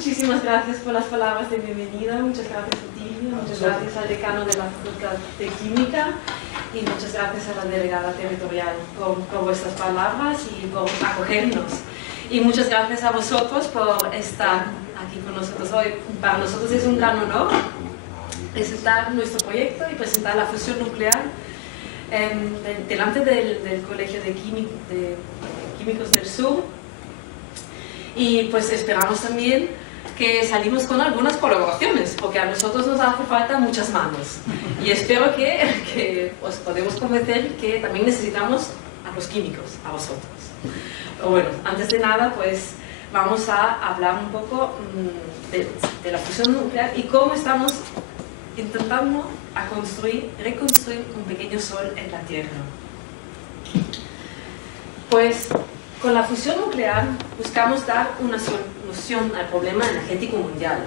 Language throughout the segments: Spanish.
muchísimas gracias por las palabras de bienvenida, muchas gracias a Tilio, muchas gracias al decano de la Facultad de Química y muchas gracias a la delegada territorial por vuestras palabras y por acogernos. Y muchas gracias a vosotros por estar aquí con nosotros hoy. Para nosotros es un gran honor presentar nuestro proyecto y presentar la fusión nuclear delante del Colegio de Químicos del Sur. Y pues esperamos también que salimos con algunas colaboraciones, porque a nosotros nos hace falta muchas manos. Y espero que os podemos convencer que también necesitamos a los químicos, a vosotros. Pero bueno, antes de nada, pues vamos a hablar un poco de la fusión nuclear y cómo estamos intentando reconstruir un pequeño sol en la Tierra. Pues con la fusión nuclear buscamos dar una solución al problema energético mundial.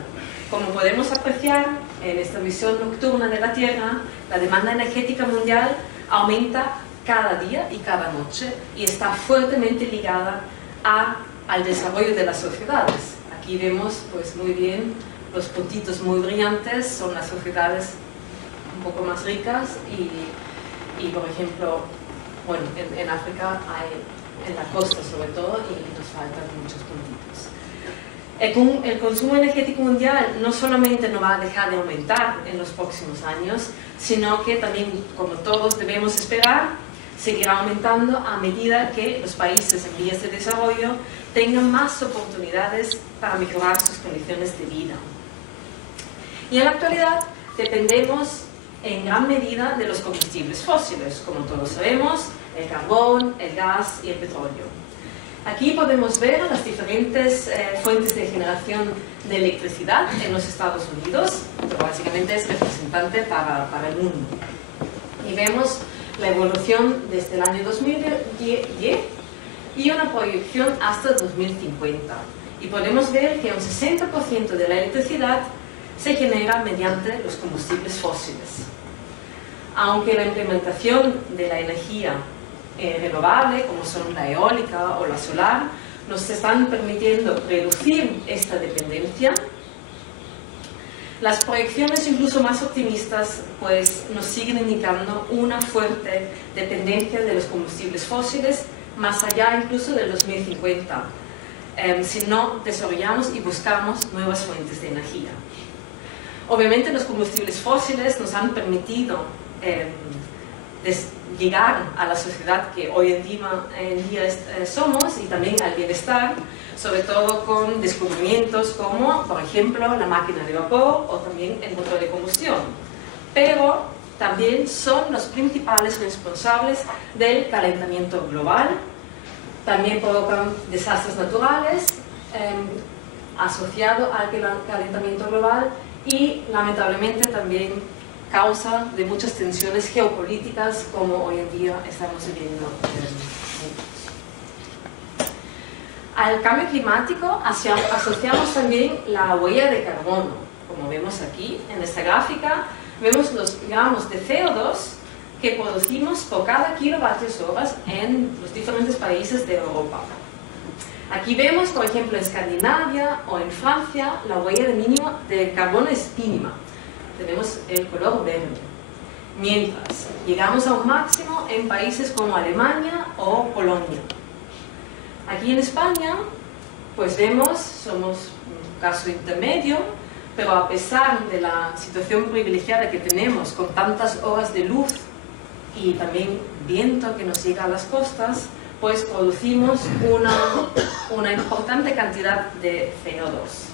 Como podemos apreciar en esta visión nocturna de la Tierra, la demanda energética mundial aumenta cada día y cada noche y está fuertemente ligada al desarrollo de las sociedades. Aquí vemos pues muy bien los puntitos muy brillantes, son las sociedades un poco más ricas y por ejemplo, bueno, en África hay en la costa sobre todo y nos faltan muchos puntitos. El consumo energético mundial no solamente no va a dejar de aumentar en los próximos años, sino que también, como todos debemos esperar, seguirá aumentando a medida que los países en vías de desarrollo tengan más oportunidades para mejorar sus condiciones de vida. Y en la actualidad dependemos en gran medida de los combustibles fósiles, como todos sabemos, el carbón, el gas y el petróleo. Aquí podemos ver las diferentes fuentes de generación de electricidad en los Estados Unidos, que básicamente es representante para el mundo. Y vemos la evolución desde el año 2010 y una proyección hasta 2050. Y podemos ver que un 60% de la electricidad se genera mediante los combustibles fósiles. Aunque la implementación de la energía renovable, como son la eólica o la solar, nos están permitiendo reducir esta dependencia, las proyecciones incluso más optimistas pues, nos siguen indicando una fuerte dependencia de los combustibles fósiles más allá incluso del 2050, si no desarrollamos y buscamos nuevas fuentes de energía. Obviamente los combustibles fósiles nos han permitido llegar a la sociedad que hoy en día somos y también al bienestar, sobre todo con descubrimientos como, por ejemplo, la máquina de vapor o también el motor de combustión. Pero también son los principales responsables del calentamiento global, también provocan desastres naturales asociados al calentamiento global y lamentablemente también causa de muchas tensiones geopolíticas como hoy en día estamos viviendo. Al cambio climático asociamos también la huella de carbono. Como vemos aquí en esta gráfica, vemos los gramos de CO2 que producimos por cada kilovatios horas en los diferentes países de Europa. Aquí vemos, por ejemplo, en Escandinavia o en Francia, la huella de carbono es mínima. Tenemos el color verde. Mientras llegamos a un máximo en países como Alemania o Polonia. Aquí en España, pues vemos, somos un caso intermedio, pero a pesar de la situación privilegiada que tenemos con tantas horas de luz y también viento que nos llega a las costas, pues producimos una importante cantidad de CO2.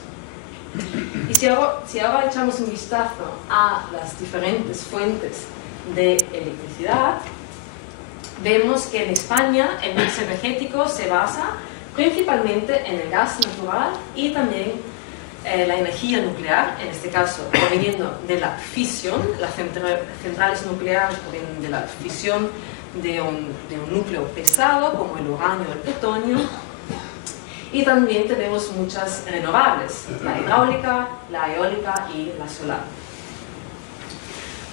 Y si ahora echamos un vistazo a las diferentes fuentes de electricidad, vemos que en España el mix energético se basa principalmente en el gas natural y también la energía nuclear, en este caso proveniendo de la fisión. Las centrales nucleares provienen de la fisión de un núcleo pesado como el uranio o el plutonio. Y también tenemos muchas renovables, la hidráulica, la eólica y la solar.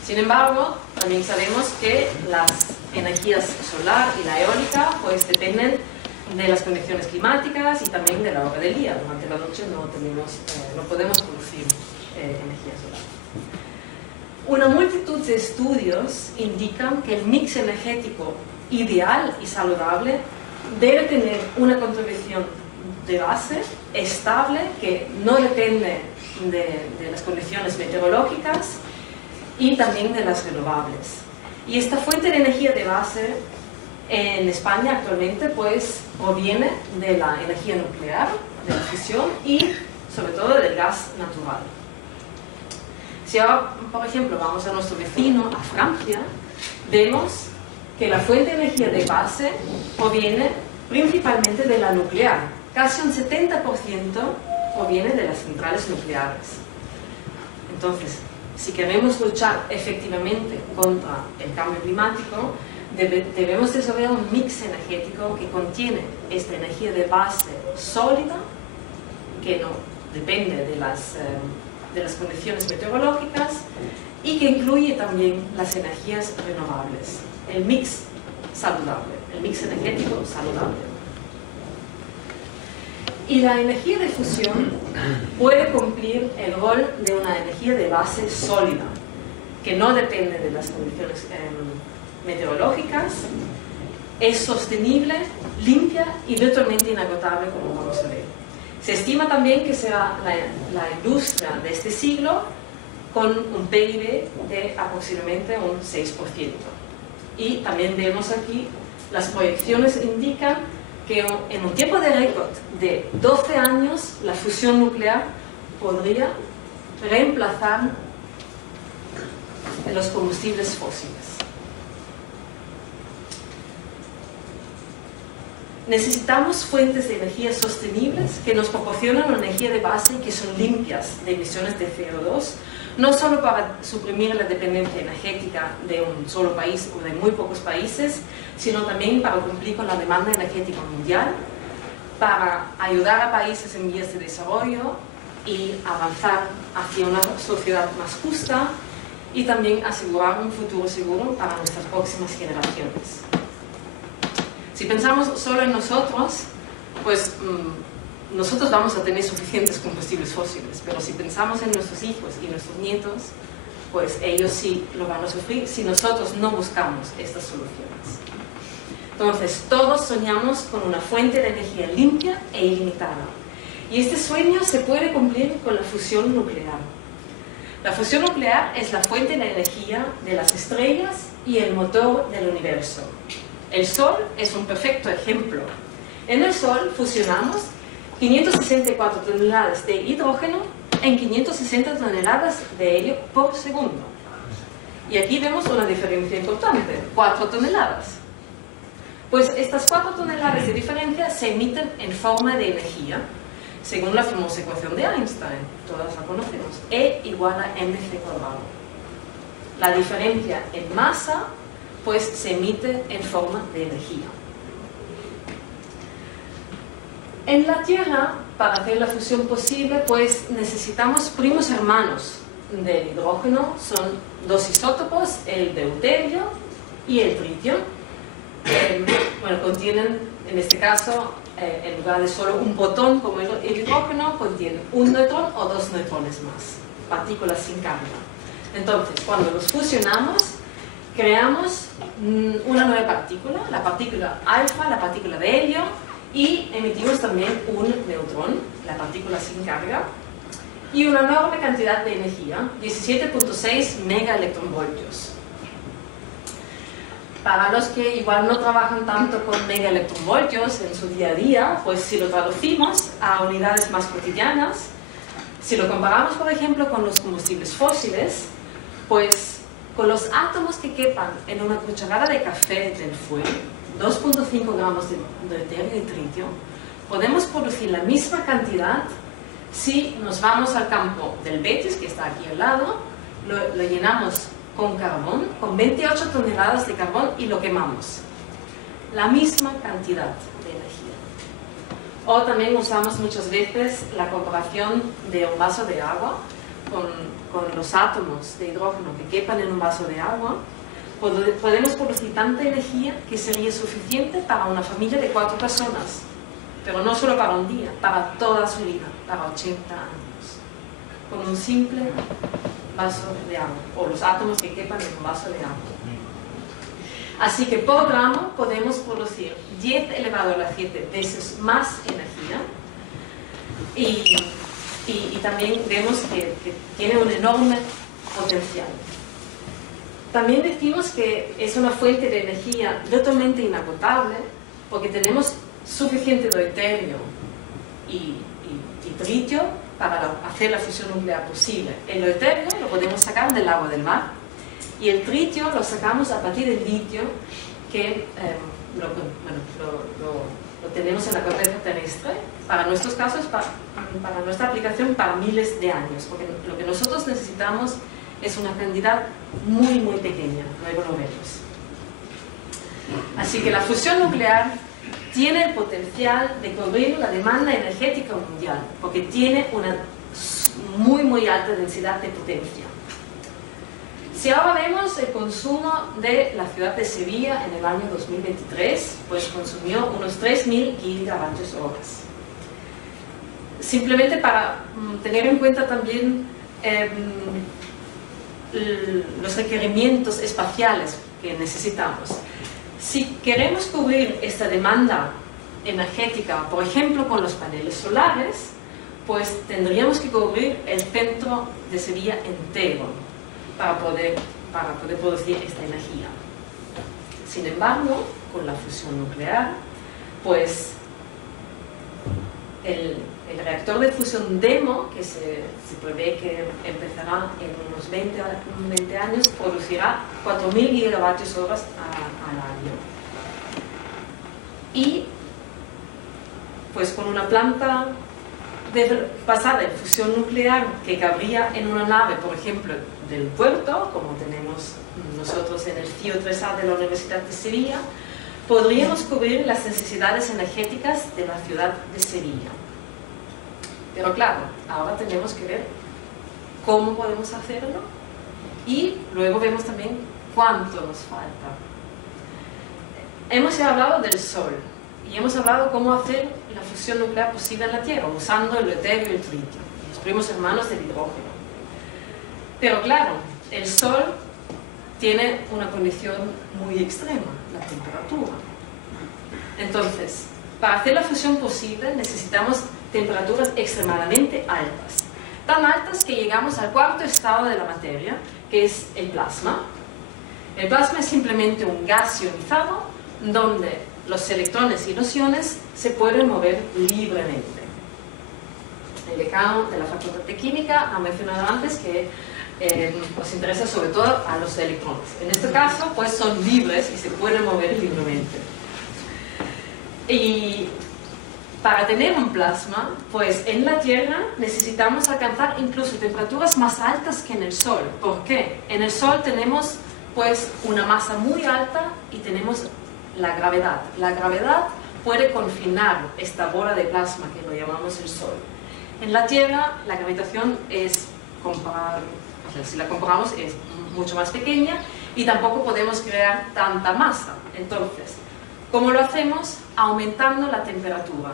Sin embargo, también sabemos que las energías solar y la eólica pues dependen de las condiciones climáticas y también de la hora del día. Durante la noche no podemos producir energía solar. Una multitud de estudios indican que el mix energético ideal y saludable debe tener una contribución de base estable que no depende de las condiciones meteorológicas y también de las renovables. Y esta fuente de energía de base en España actualmente pues proviene de la energía nuclear, de la fusión y sobre todo del gas natural. Si ahora, por ejemplo, vamos a nuestro vecino, a Francia, vemos que la fuente de energía de base proviene principalmente de la nuclear. Casi un 70% proviene de las centrales nucleares. Entonces, si queremos luchar efectivamente contra el cambio climático, debemos desarrollar un mix energético que contiene esta energía de base sólida, que no depende de las condiciones meteorológicas y que incluye también las energías renovables. El mix saludable, el mix energético saludable. Y la energía de fusión puede cumplir el rol de una energía de base sólida, que no depende de las condiciones meteorológicas, es sostenible, limpia y virtualmente inagotable, como vamos a ver. Se estima también que será la industria de este siglo con un PIB de aproximadamente un 6%. Y también vemos aquí, las proyecciones indican que en un tiempo de récord de 12 años, la fusión nuclear podría reemplazar los combustibles fósiles. Necesitamos fuentes de energía sostenibles que nos proporcionan una energía de base y que son limpias de emisiones de CO2, no solo para suprimir la dependencia energética de un solo país o de muy pocos países, sino también para cumplir con la demanda energética mundial, para ayudar a países en vías de desarrollo y avanzar hacia una sociedad más justa y también asegurar un futuro seguro para nuestras próximas generaciones. Si pensamos solo en nosotros, pues nosotros vamos a tener suficientes combustibles fósiles, pero si pensamos en nuestros hijos y nuestros nietos, pues ellos sí lo van a sufrir si nosotros no buscamos estas soluciones. Entonces, todos soñamos con una fuente de energía limpia e ilimitada. Y este sueño se puede cumplir con la fusión nuclear. La fusión nuclear es la fuente de energía de las estrellas y el motor del universo. El Sol es un perfecto ejemplo. En el Sol fusionamos 564 toneladas de hidrógeno en 560 toneladas de helio por segundo. Y aquí vemos una diferencia importante, 4 toneladas. Pues estas 4 toneladas de diferencia se emiten en forma de energía, según la famosa ecuación de Einstein, todas la conocemos, E igual a mc cuadrado. La diferencia en masa pues se emite en forma de energía. En la Tierra, para hacer la fusión posible, pues necesitamos primos hermanos del hidrógeno. Son dos isótopos, el deuterio y el tritio. Bueno, contienen, en este caso, en lugar de solo un protón como el hidrógeno, contienen un neutrón o 2 neutrones más, partículas sin carga. Entonces, cuando los fusionamos, creamos una nueva partícula, la partícula alfa, la partícula de helio, y emitimos también un neutrón, la partícula sin carga, y una enorme cantidad de energía, 17.6 megaelectronvoltios. Para los que igual no trabajan tanto con megaelectronvoltios en su día a día, pues si lo traducimos a unidades más cotidianas, si lo comparamos, por ejemplo, con los combustibles fósiles, pues con los átomos que quepan en una cucharada de café del fuego, 2.5 gramos de deuterio y tritio, podemos producir la misma cantidad si nos vamos al campo del Betis, que está aquí al lado, lo llenamos con carbón, con 28 toneladas de carbón y lo quemamos. La misma cantidad de energía. O también usamos muchas veces la comparación de un vaso de agua con los átomos de hidrógeno que quepan en un vaso de agua. podemos producir tanta energía que sería suficiente para una familia de 4 personas, pero no solo para un día, para toda su vida, para 80 años, con un simple vaso de agua, o los átomos que quepan en un vaso de agua. Así que por gramo podemos producir 10 elevado a la 7 veces más energía, y también vemos que tiene un enorme potencial. También decimos que es una fuente de energía totalmente inagotable, porque tenemos suficiente deuterio y tritio para hacer la fusión nuclear posible. El deuterio lo podemos sacar del agua del mar, y el tritio lo sacamos a partir del litio, que lo tenemos en la corteza terrestre, para nuestros casos, para nuestra aplicación, para miles de años, porque lo que nosotros necesitamos es una cantidad muy, muy pequeña, luego lo vemos. Así que la fusión nuclear tiene el potencial de cubrir la demanda energética mundial, porque tiene una muy, muy alta densidad de potencia. Si ahora vemos el consumo de la ciudad de Sevilla en el año 2023, pues consumió unos 3.000 gigavatios horas. Simplemente para tener en cuenta también los requerimientos espaciales que necesitamos. Si queremos cubrir esta demanda energética, por ejemplo, con los paneles solares, pues tendríamos que cubrir el centro de Sevilla entero para poder producir esta energía. Sin embargo, con la fusión nuclear, pues el reactor de fusión DEMO, que se prevé que empezará en unos 20 años, producirá 4.000 gigavatios horas al año. Y pues con una planta basada en fusión nuclear que cabría en una nave, por ejemplo, del puerto, como tenemos nosotros en el CIO 3A de la Universidad de Sevilla, podríamos cubrir las necesidades energéticas de la ciudad de Sevilla. Pero claro, ahora tenemos que ver cómo podemos hacerlo, y luego vemos también cuánto nos falta. Hemos ya hablado del Sol, y hemos hablado cómo hacer la fusión nuclear posible en la Tierra, usando el deuterio y el tritio, los primos hermanos del hidrógeno. Pero claro, el Sol tiene una condición muy extrema, la temperatura. Entonces, para hacer la fusión posible necesitamos temperaturas extremadamente altas, tan altas que llegamos al cuarto estado de la materia, que es el plasma. El plasma es simplemente un gas ionizado donde los electrones y los iones se pueden mover libremente. El decano de la Facultad de Química ha mencionado antes que os interesa sobre todo a los electrones. En este caso, pues son libres y se pueden mover libremente. Y para tener un plasma, pues en la Tierra necesitamos alcanzar incluso temperaturas más altas que en el Sol. ¿Por qué? En el Sol tenemos pues una masa muy alta y tenemos la gravedad. La gravedad puede confinar esta bola de plasma que lo llamamos el Sol. En la Tierra la gravitación es si la comparamos es mucho más pequeña, y tampoco podemos crear tanta masa. Entonces, ¿cómo lo hacemos? Aumentando la temperatura.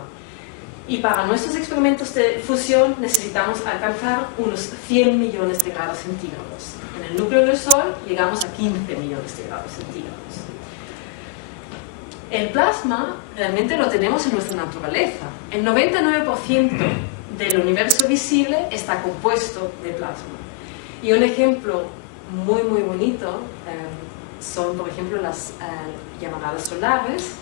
Y para nuestros experimentos de fusión necesitamos alcanzar unos 100 millones de grados centígrados. En el núcleo del Sol llegamos a 15 millones de grados centígrados. El plasma realmente lo tenemos en nuestra naturaleza. El 99% del universo visible está compuesto de plasma. Y un ejemplo muy, muy bonito son, por ejemplo, las llamaradas solares,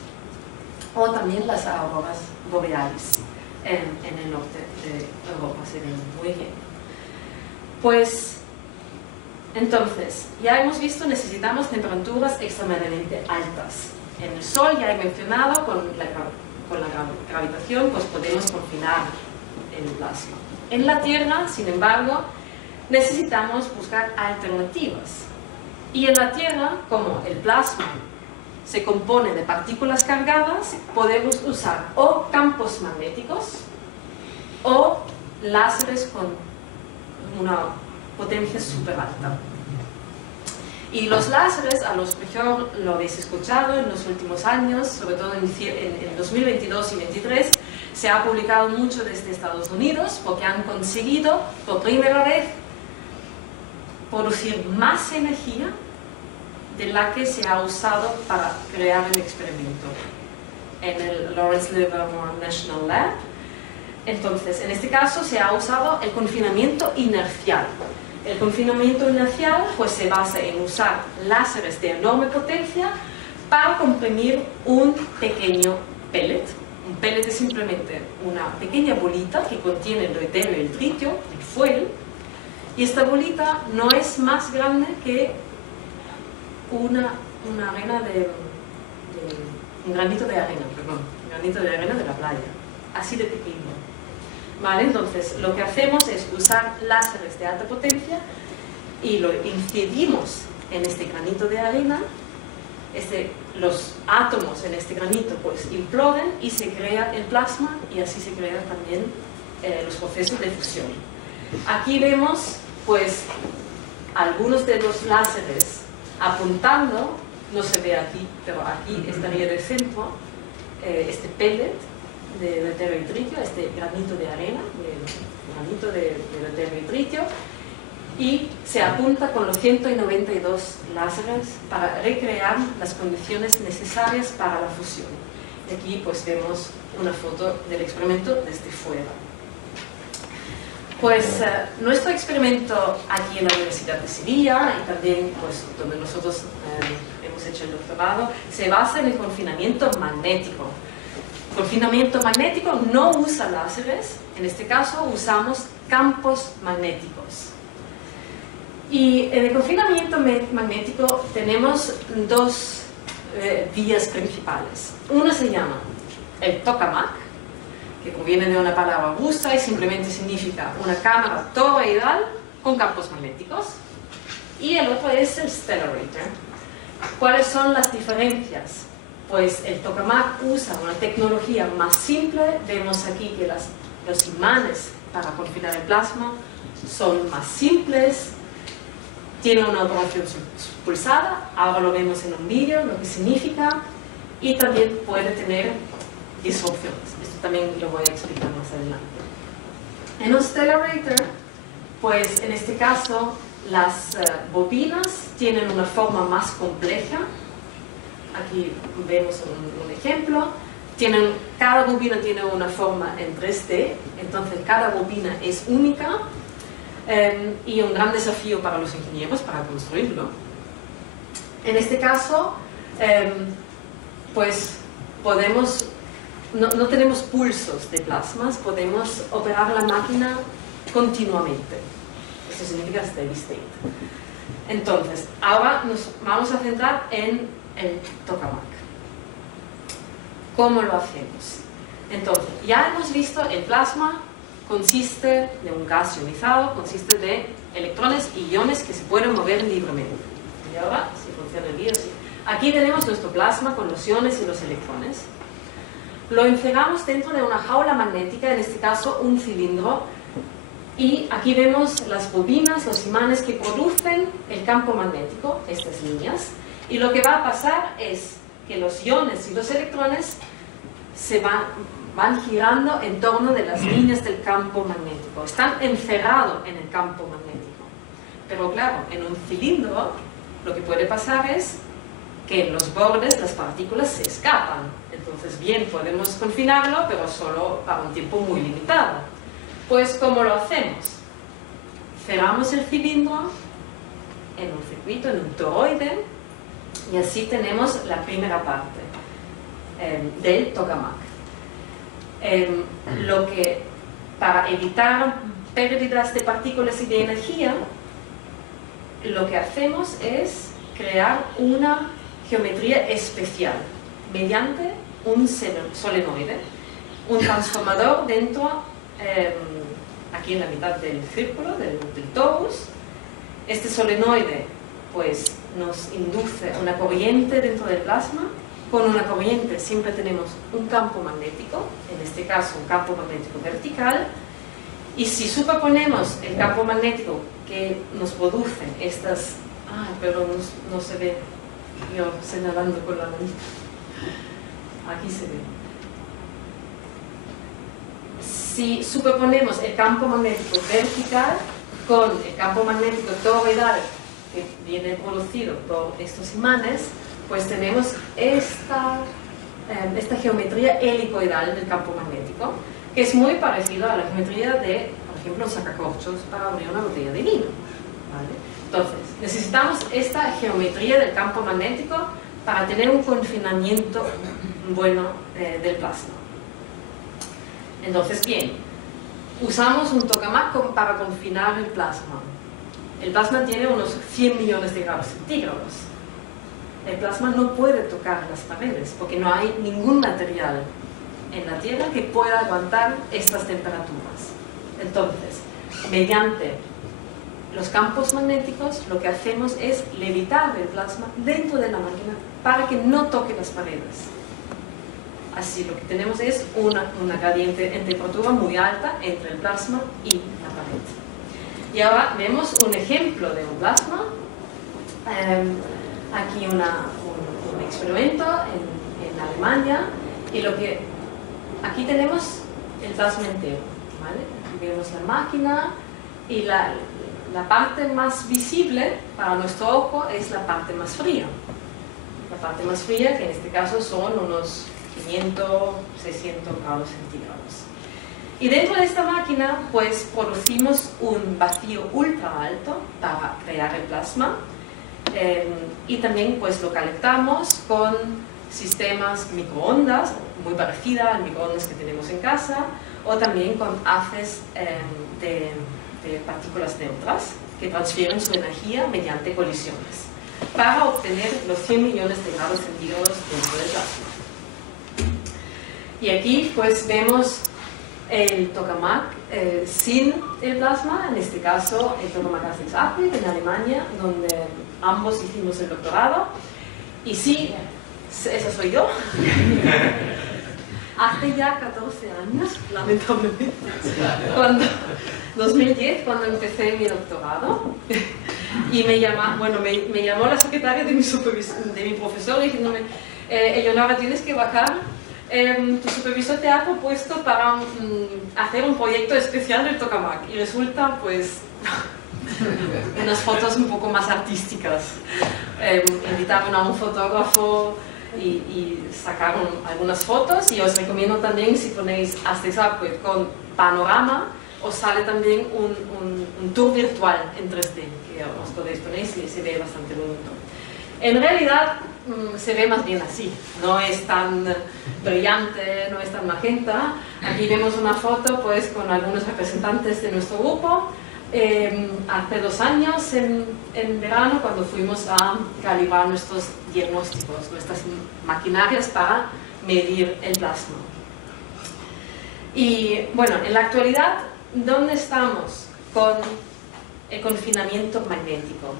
o también las auroras boreales en el norte de Europa. Se ven muy bien. Pues, entonces, ya hemos visto, necesitamos temperaturas extremadamente altas. En el Sol, ya he mencionado, con la gravitación, pues podemos confinar el plasma. En la Tierra, sin embargo, necesitamos buscar alternativas. Y en la Tierra, como el plasma se compone de partículas cargadas, podemos usar o campos magnéticos o láseres con una potencia súper alta. Y los láseres, a los mejor lo habéis escuchado en los últimos años, sobre todo en 2022 y 2023, se ha publicado mucho desde Estados Unidos porque han conseguido por primera vez producir más energía de la que se ha usado para crear el experimento en el Lawrence Livermore National Lab. Entonces, en este caso se ha usado el confinamiento inercial. El confinamiento inercial pues, se basa en usar láseres de enorme potencia para comprimir un pequeño pellet. Un pellet es simplemente una pequeña bolita que contiene el deuterio y el tritio, el fuel, y esta bolita no es más grande que una arena un granito de arena, perdón, un granito de arena de la playa, así de pequeño. Vale, entonces lo que hacemos es usar láseres de alta potencia y lo incidimos en este granito de arena. Los átomos en este granito pues imploden y se crea el plasma, y así se crean también los procesos de fusión. Aquí vemos pues algunos de los láseres apuntando, no se ve aquí, pero aquí estaría en el centro este pellet de deuterio y tritio, este granito de arena, granito de deuterio y tritio, y se apunta con los 192 láseres para recrear las condiciones necesarias para la fusión. Y aquí pues vemos una foto del experimento desde fuera. Pues nuestro experimento aquí en la Universidad de Sevilla, y también pues donde nosotros hemos hecho el doctorado, se basa en el confinamiento magnético. Confinamiento magnético no usa láseres, en este caso usamos campos magnéticos. Y en el confinamiento magnético tenemos dos vías principales. Una se llama el tokamak, que proviene de una palabra rusa y simplemente significa una cámara toroidal con campos magnéticos. Y el otro es el stellarator. ¿Cuáles son las diferencias? Pues el tokamak usa una tecnología más simple. Vemos aquí que los imanes para confinar el plasma son más simples. Tiene una operación pulsada, ahora lo vemos en un vídeo, lo que significa, y también puede tener disrupciones. Esto también lo voy a explicar más adelante. En un stellarator, pues en este caso, las bobinas tienen una forma más compleja. Aquí vemos un ejemplo. Cada bobina tiene una forma en 3D, entonces cada bobina es única. Y un gran desafío para los ingenieros para construirlo. En este caso, pues no tenemos pulsos de plasmas, podemos operar la máquina continuamente. Eso significa steady state. Entonces, ahora nos vamos a centrar en el tokamak. ¿Cómo lo hacemos? Entonces, ya hemos visto el plasma. Consiste de un gas ionizado, consiste de electrones y iones que se pueden mover libremente. Y ahora, si funciona el vídeo, sí. Aquí tenemos nuestro plasma con los iones y los electrones. Lo encerramos dentro de una jaula magnética, en este caso un cilindro, y aquí vemos las bobinas, los imanes que producen el campo magnético, estas líneas, y lo que va a pasar es que los iones y los electrones se van girando en torno de las líneas del campo magnético. Están encerrados en el campo magnético. Pero claro, en un cilindro lo que puede pasar es que en los bordes las partículas se escapan. Entonces, bien, podemos confinarlo, pero solo para un tiempo muy limitado. Pues, ¿cómo lo hacemos? Cerramos el cilindro en un circuito, en un toroide, y así tenemos la primera parte del tokamak. Para evitar pérdidas de partículas y de energía, lo que hacemos es crear una geometría especial mediante un solenoide, un transformador dentro, aquí en la mitad del círculo, del torus. Este solenoide pues, nos induce una corriente dentro del plasma. Con una corriente siempre tenemos un campo magnético, en este caso un campo magnético vertical, y si superponemos el campo magnético que nos producen estas pero no se ve, yo señalando con la manita. Aquí se ve. Si superponemos el campo magnético vertical con el campo magnético toroidal que viene producido por estos imanes, pues tenemos esta geometría helicoidal del campo magnético, que es muy parecida a la geometría de, por ejemplo, un sacacorchos para abrir una botella de vino, ¿vale? Entonces, necesitamos esta geometría del campo magnético para tener un confinamiento bueno del plasma. Entonces, bien, usamos un tokamak para confinar el plasma. El plasma tiene unos 100 millones de grados centígrados. El plasma no puede tocar las paredes porque no hay ningún material en la Tierra que pueda aguantar estas temperaturas. Entonces, mediante los campos magnéticos, lo que hacemos es levitar el plasma dentro de la máquina para que no toque las paredes. Así lo que tenemos es una gradiente en temperatura muy alta entre el plasma y la pared. Y ahora vemos un ejemplo de un plasma. Aquí un experimento en Alemania. Y aquí tenemos el plasma entero, ¿vale? Aquí vemos la máquina y la parte más visible para nuestro ojo es la parte más fría. La parte más fría, que en este caso son unos 500, 600 grados centígrados. Y dentro de esta máquina, pues, producimos un vacío ultra alto para crear el plasma. Y también, pues, lo calentamos con sistemas microondas, muy parecida al microondas que tenemos en casa, o también con haces de partículas neutras que transfieren su energía mediante colisiones para obtener los 100 millones de grados centígrados dentro del plasma. Y aquí pues vemos el tokamak sin el plasma, en este caso el tokamak Asterix en Alemania, donde ambos hicimos el doctorado. Y sí, esa soy yo. Hace ya 14 años, lamentablemente, 2010, cuando empecé mi doctorado, y me llamó la secretaria de mi profesor diciéndome, Eleonora, tienes que bajar, tu supervisor te ha propuesto para hacer un proyecto especial del tokamak, y resulta, pues, unas fotos un poco más artísticas. Invitaron a un fotógrafo y sacaron algunas fotos, y os recomiendo también, si ponéis Asterix con panorama, os sale también un tour virtual en 3D que os podéis poner y se ve bastante bonito. En realidad se ve más bien así, no es tan brillante, no es tan magenta. Aquí vemos una foto pues con algunos representantes de nuestro grupo hace 2 años en verano, cuando fuimos a calibrar nuestros diagnósticos, nuestras maquinarias para medir el plasma. Y bueno, en la actualidad, ¿dónde estamos con el confinamiento magnético?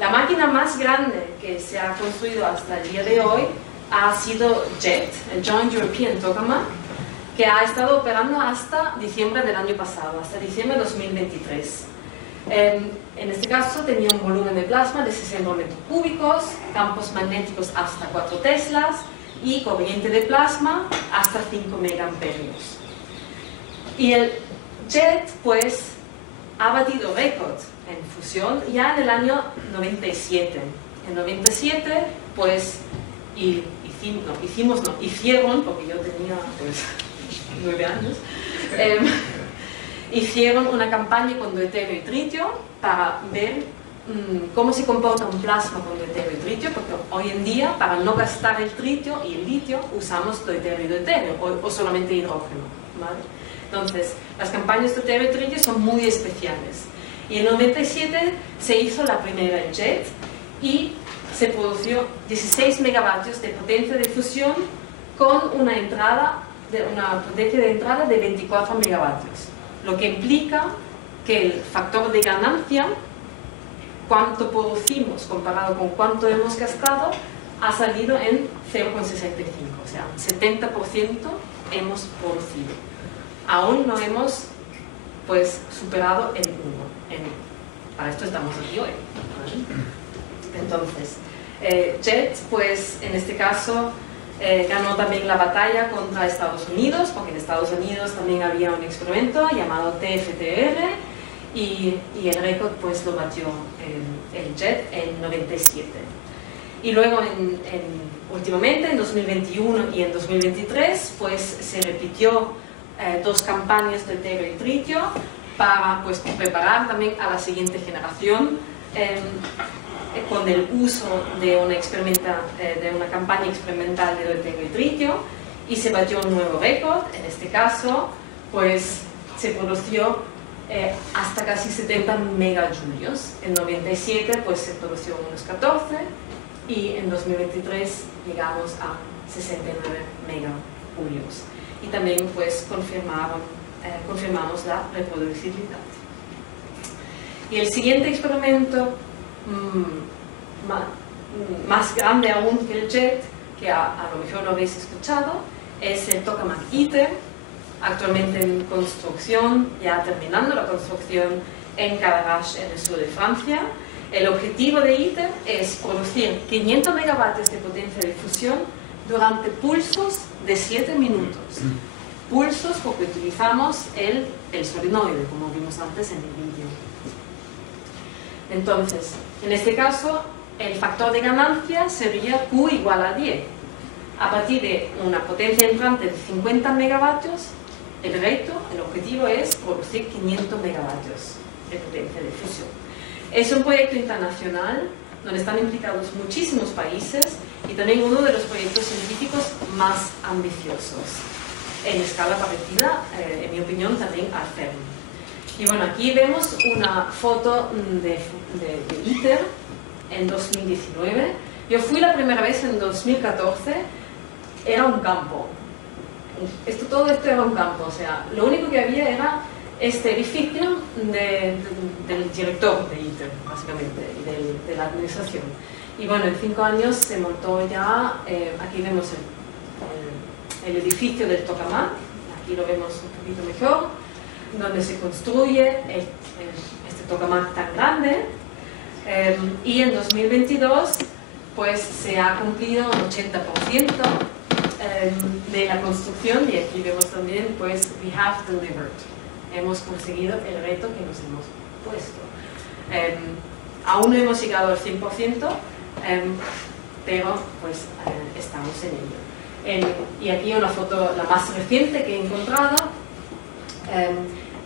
La máquina más grande que se ha construido hasta el día de hoy ha sido JET, el Joint European Tokamak, que ha estado operando hasta diciembre del año pasado, hasta diciembre de 2023. En este caso tenía un volumen de plasma de 60 metros cúbicos, campos magnéticos hasta 4 teslas y corriente de plasma hasta 5 megaamperios. Y el JET, pues, ha batido récord en fusión ya en el año 97. En 97, pues, hicieron, porque yo tenía, pues, 9 años, hicieron una campaña con deuterio y tritio para ver cómo se comporta un plasma con deuterio y tritio, porque hoy en día, para no gastar el tritio y el litio, usamos deuterio y deuterio, o solamente hidrógeno, ¿vale? Entonces, las campañas de deuterio y tritio son muy especiales. Y en 97 se hizo la primera en JET y se produjo 16 megavatios de potencia de fusión con una potencia de entrada de 24 megavatios. Lo que implica que el factor de ganancia, cuánto producimos comparado con cuánto hemos gastado, ha salido en 0,65, o sea, 70% hemos producido. Aún no hemos, pues, superado el 1. Para esto estamos aquí hoy, ¿vale? Entonces, JET, pues en este caso, ganó también la batalla contra Estados Unidos, porque en Estados Unidos también había un experimento llamado TFTR, y el récord pues lo batió el JET en 97. Y luego últimamente, en 2021 y en 2023, pues se repitió 2 campañas de tegro y tritio para pues preparar también a la siguiente generación con el uso de una campaña experimental de tegro y tritio, y se batió un nuevo récord. En este caso pues se produjo hasta casi 70 megajulios. En 97 pues se produjo unos 14, y en 2023 llegamos a 69 megajulios. Y también pues confirmamos la reproducibilidad. Y el siguiente experimento, más grande aún que el JET, que a lo mejor lo habéis escuchado, es el Tokamak ITER, actualmente en construcción, ya terminando la construcción en Cadarache, en el sur de Francia. El objetivo de ITER es producir 500 megavatios de potencia de fusión durante pulsos de 7 minutos. Pulsos porque utilizamos el solenoide, como vimos antes en el vídeo. Entonces, en este caso, el factor de ganancia sería Q igual a 10. A partir de una potencia entrante de 50 megavatios, el reto, el objetivo es producir 500 megavatios de potencia de fusión. Es un proyecto internacional donde están implicados muchísimos países y también uno de los proyectos científicos más ambiciosos, en escala parecida, en mi opinión, también al CERN. Y bueno, aquí vemos una foto de ITER en 2019. Yo fui la primera vez en 2014, era un campo. Todo esto era un campo, o sea, lo único que había era este edificio del director de ITER, básicamente, y de la administración. Y bueno, en 5 años se montó ya, aquí vemos el edificio del Tokamak, aquí lo vemos un poquito mejor, donde se construye este Tokamak tan grande, y en 2022 pues se ha cumplido un 80% de la construcción, y aquí vemos también pues we have delivered, hemos conseguido el reto que nos hemos puesto. Aún no hemos llegado al 100%, pero pues estamos en ello. Y aquí una foto, la más reciente que he encontrado,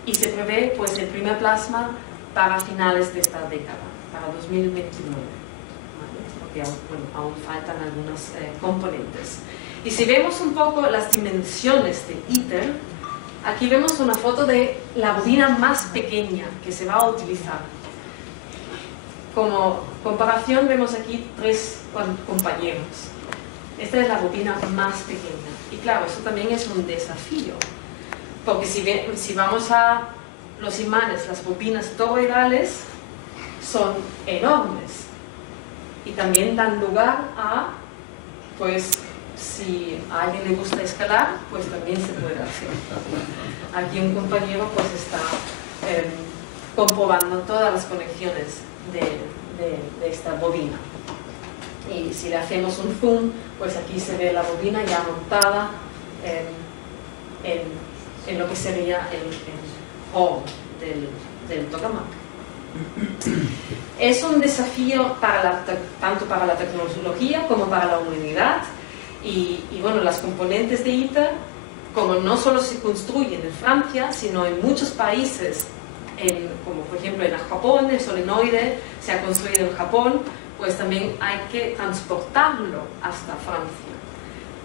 y se prevé pues el primer plasma para finales de esta década, para 2029, ¿vale? Porque aún faltan algunos componentes. Y si vemos un poco las dimensiones de ITER, aquí vemos una foto de la bobina más pequeña que se va a utilizar. Como comparación vemos aquí 3 compañeros. Esta es la bobina más pequeña. Y claro, eso también es un desafío. Porque si vamos a los imanes, las bobinas toroidales son enormes. Y también dan lugar a, pues, si a alguien le gusta escalar, pues también se puede hacer. Aquí un compañero pues está comprobando todas las conexiones de esta bobina. Y si le hacemos un zoom, pues aquí se ve la bobina ya montada en lo que sería el hall del Tokamak. Es un desafío tanto para la tecnología como para la humanidad. Y bueno, las componentes de ITER, como no solo se construyen en Francia, sino en muchos países, como por ejemplo en Japón, el solenoide se ha construido en Japón, pues también hay que transportarlo hasta Francia.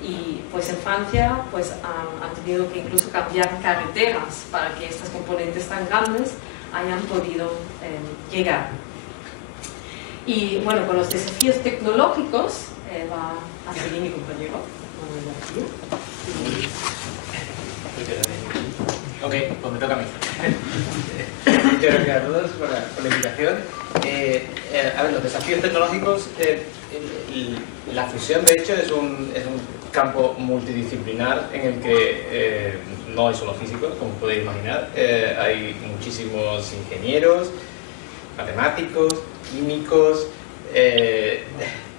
Y pues en Francia pues han tenido que incluso cambiar carreteras para que estas componentes tan grandes hayan podido llegar. Y bueno, con los desafíos tecnológicos va a seguir mi compañero Manuel García. Ok, pues me toca a mí. Muchas gracias a todos por la invitación. A ver, los desafíos tecnológicos, la fusión de hecho es un campo multidisciplinar en el que no hay solo físicos, como podéis imaginar. Hay muchísimos ingenieros, matemáticos, químicos,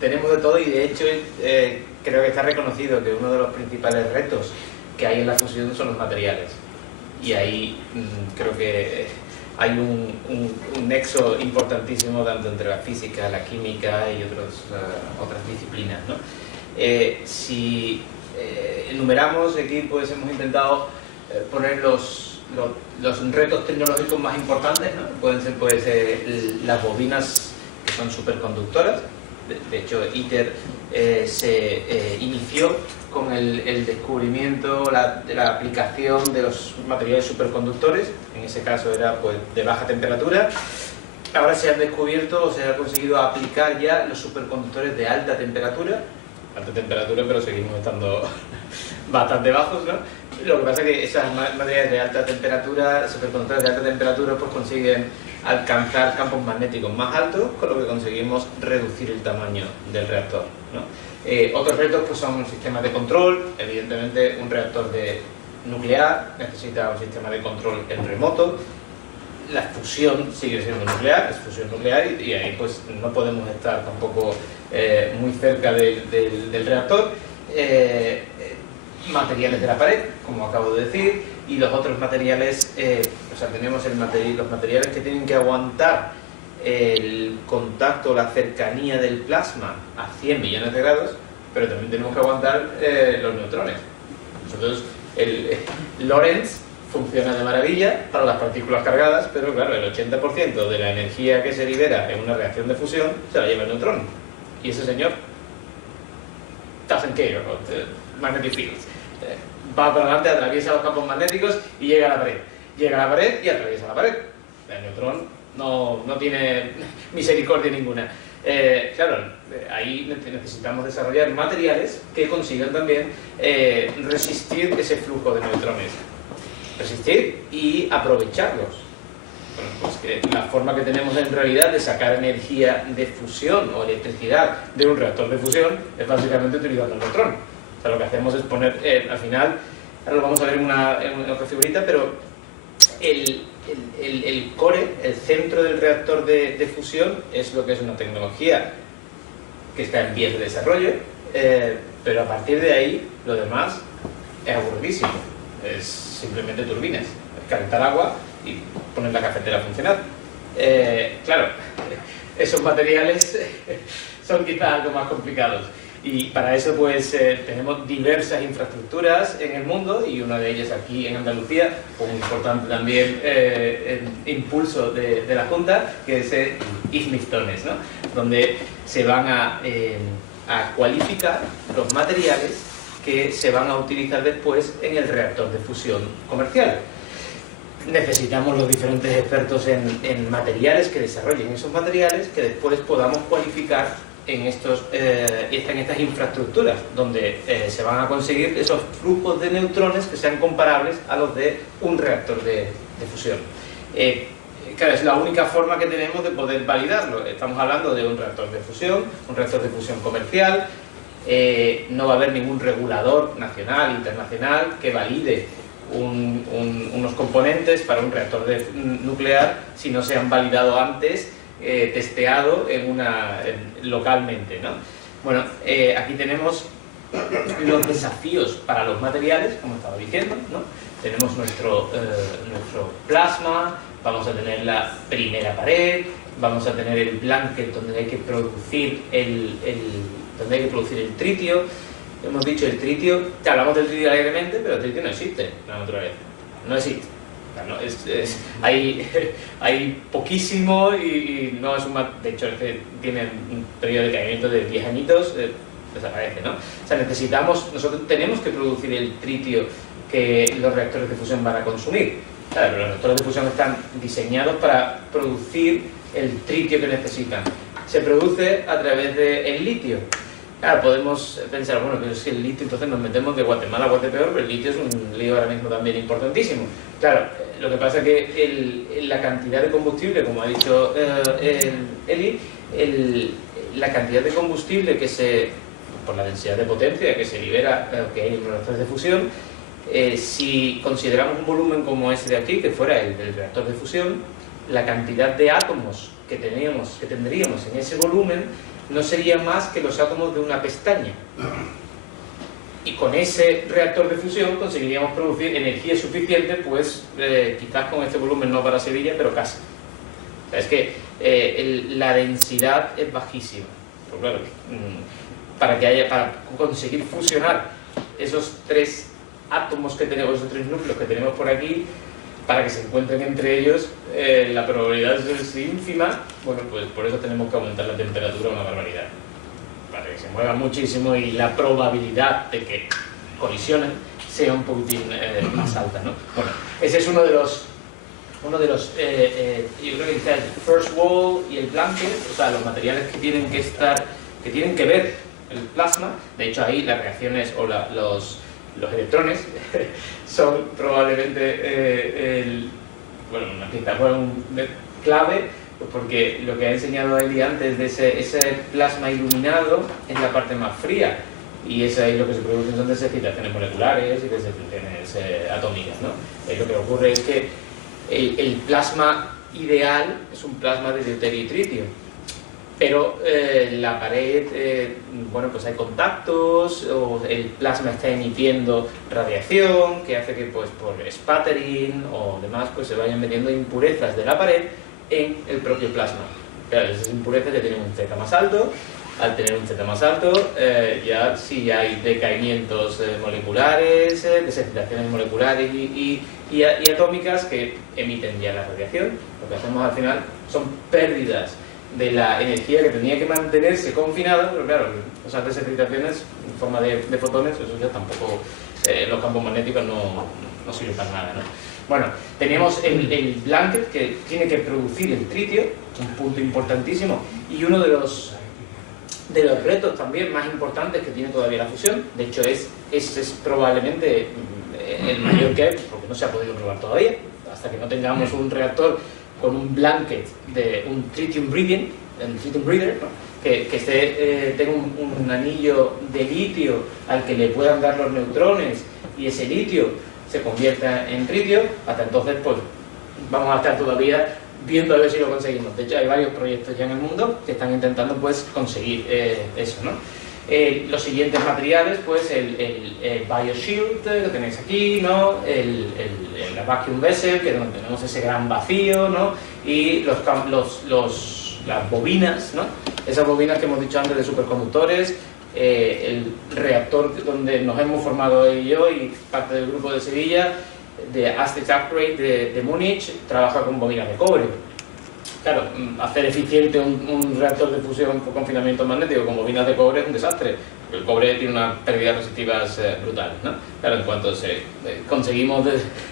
tenemos de todo y de hecho creo que está reconocido que uno de los principales retos que hay en la fusión son los materiales. Y ahí creo que hay un nexo importantísimo tanto entre la física, la química y otras disciplinas, ¿no? Si enumeramos aquí, pues hemos intentado poner los retos tecnológicos más importantes, ¿no? Pueden ser pues las bobinas que son superconductoras. De hecho, ITER se inició con el descubrimiento, la aplicación de los materiales superconductores. En ese caso era pues de baja temperatura. Ahora se han descubierto o se ha conseguido aplicar ya los superconductores de alta temperatura, pero seguimos estando bastante bajos, ¿no? Lo que pasa es que esas materiales de alta temperatura, superconductores de alta temperatura, pues consiguen alcanzar campos magnéticos más altos, con lo que conseguimos reducir el tamaño del reactor, ¿no? Otros retos pues son sistemas de control. Evidentemente un reactor nuclear necesita un sistema de control en remoto. La fusión sigue siendo nuclear, es fusión nuclear, y ahí pues no podemos estar tampoco muy cerca del reactor. Materiales de la pared, como acabo de decir, y los otros materiales, o sea, tenemos los materiales que tienen que aguantar el contacto, la cercanía del plasma a 100 millones de grados, pero también tenemos que aguantar los neutrones. Nosotros, el Lorentz funciona de maravilla para las partículas cargadas, pero claro, el 80% de la energía que se libera en una reacción de fusión se la lleva el neutrón. Y ese señor doesn't care about the magnetic fields. Va para adelante, atraviesa los campos magnéticos y llega a la pared. Llega a la pared y atraviesa la pared. El neutrón no tiene misericordia ninguna. Claro, ahí necesitamos desarrollar materiales que consigan también resistir ese flujo de neutrones. Resistir y aprovecharlos. Bueno, pues que la forma que tenemos en realidad de sacar energía de fusión o electricidad de un reactor de fusión es básicamente utilizando el neutrón. O sea, lo que hacemos es poner, al final, ahora lo vamos a ver en otra figurita, pero el core, el centro del reactor de fusión, es lo que es una tecnología que está en vías de desarrollo, pero a partir de ahí, lo demás es aburridísimo. Es simplemente turbinas, es calentar agua y poner la cafetera a funcionar. Claro, esos materiales son quizás algo más complicados. Y para eso pues tenemos diversas infraestructuras en el mundo, y una de ellas aquí en Andalucía, con un importante también impulso de la Junta, que es IGNIFTONES, ¿no? Donde se van a cualificar los materiales que se van a utilizar después en el reactor de fusión comercial. Necesitamos los diferentes expertos en materiales que desarrollen esos materiales que después podamos cualificar en estas infraestructuras, donde se van a conseguir esos flujos de neutrones que sean comparables a los de un reactor de fusión. Claro, es la única forma que tenemos de poder validarlo. Estamos hablando de un reactor de fusión comercial. No va a haber ningún regulador nacional, internacional, que valide unos componentes para un reactor nuclear si no se han validado antes, testeado localmente, ¿no? Bueno, aquí tenemos los desafíos para los materiales, como estaba diciendo, ¿no? Tenemos nuestro plasma, vamos a tener la primera pared, vamos a tener el blanket donde hay que producir el tritio. Hemos dicho el tritio, hablamos del tritio alegremente, pero el tritio no existe en la naturaleza, no existe. No, hay poquísimo y no es de hecho es que tiene un periodo de caimiento de 10 añitos, desaparece, ¿no? O sea, nosotros tenemos que producir el tritio que los reactores de fusión van a consumir. Claro, pero los reactores de fusión están diseñados para producir el tritio que necesitan. Se produce a través del litio. Claro, podemos pensar, bueno, pero es que el litio, entonces nos metemos de Guatemala a Guatepeor, pero el litio es un lío ahora mismo también importantísimo. Claro, lo que pasa es que la cantidad de combustible, como ha dicho Eli, la cantidad de combustible por la densidad de potencia que se libera, que hay en los reactores de fusión, si consideramos un volumen como ese de aquí, que fuera el del reactor de fusión, la cantidad de átomos que tendríamos en ese volumen no sería más que los átomos de una pestaña. Y con ese reactor de fusión conseguiríamos producir energía suficiente, pues quizás con este volumen no para Sevilla, pero casi. O sea, es que la densidad es bajísima. Pero claro, para conseguir fusionar esos tres átomos que tenemos, esos tres núcleos que tenemos por aquí, para que se encuentren entre ellos, la probabilidad es ínfima. Bueno, pues por eso tenemos que aumentar la temperatura una barbaridad, para que se mueva muchísimo y la probabilidad de que colisionen sea un poquitín más alta, ¿no? Bueno, ese es uno de los yo creo que está el first wall y el blanket, o sea, los materiales que tienen que ver el plasma. De hecho, ahí las reacciones o los electrones son probablemente una pista clave, porque lo que ha enseñado Eli antes de ese plasma iluminado es la parte más fría, y es ahí lo que se producen son excitaciones moleculares y excitaciones atómicas, ¿no? Lo que ocurre es que el plasma ideal es un plasma de deuterio y tritio, pero la pared, bueno, pues hay contactos, o el plasma está emitiendo radiación que hace que, pues, por spattering o demás, pues se vayan metiendo impurezas de la pared en el propio plasma. Claro, esas impurezas ya tienen un Z más alto. Al tener un Z más alto, ya sí hay decaimientos moleculares, desexcitaciones moleculares y atómicas que emiten ya la radiación. Lo que hacemos al final son pérdidas de la energía que tenía que mantenerse confinada, pero claro, esas desexcitaciones en forma de fotones, eso ya tampoco, los campos magnéticos no sirven para nada, ¿no? Bueno, tenemos el blanket, que tiene que producir el tritio, un punto importantísimo, y uno de los retos también más importantes que tiene todavía la fusión. De hecho, es probablemente el mayor que hay, porque no se ha podido probar todavía, hasta que no tengamos un reactor con un blanket de un tritium breeder, ¿no? que tenga un anillo de litio al que le puedan dar los neutrones y ese litio se convierta en tritio. Hasta entonces, pues vamos a estar todavía viendo a ver si lo conseguimos. De hecho, hay varios proyectos ya en el mundo que están intentando, pues, conseguir eso, ¿no? Los siguientes materiales, pues el BioShield que tenéis aquí, ¿no? La Vacuum Vessel, que es donde tenemos ese gran vacío, ¿no? Y las bobinas, ¿no? Esas bobinas que hemos dicho antes de superconductores, el reactor donde nos hemos formado él y yo y parte del grupo de Sevilla, de Aztec Upgrade de Múnich, trabaja con bobinas de cobre. Claro, hacer eficiente un reactor de fusión por confinamiento magnético con bobinas de cobre es un desastre. El cobre tiene unas pérdidas resistivas brutales, ¿no? Claro, en cuanto conseguimos